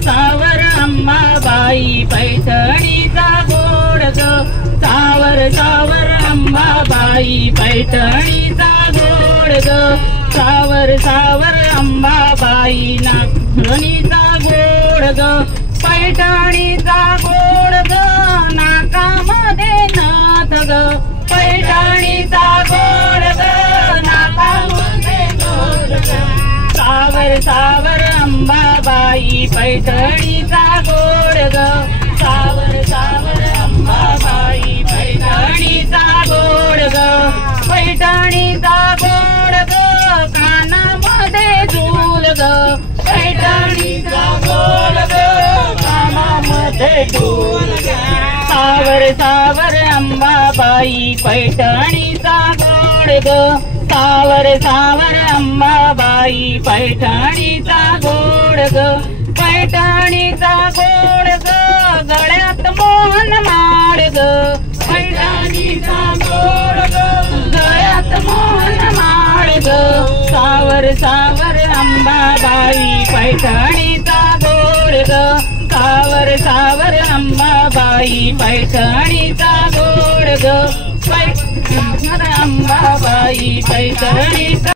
सावर अंबाबाई पैठणीचा गोड ग, सावर सावर अंबाबाई पैठणीचा गोड ग, सावर सावर अंबाबाई नागफणीचा गोड ग, पैठणीचा गोड ग, नाकामध्ये नाथ ग, पैठणीचा गोड ग, नाकामध्ये गोड ग, सावर सावर अंबाबाई पैठणीचा गोड ग, सावर सावर अंबाबाई पैठणीचा गोड ग, पैठणीचा गोड ग, कानामध्ये झूल ग, पैठणीचा गोड ग, कानामध्ये झूल ग, सावर सावर अंबाबाई पैठणीचा गोड ग, सावर सावर अंबाबाई पैठणीचा गोड ग, पैठणीचा गोड ग, गळ्यात मोहन माळ ग, पैठणीचा गोड ग, गळ्यात मोहन माळ ग, सावर सावर अंबाबाई पैठणीचा गोड ग, सावर सावर अंबाबाई पैठणीचा गोड ग, अंबाबाई पैठणीचा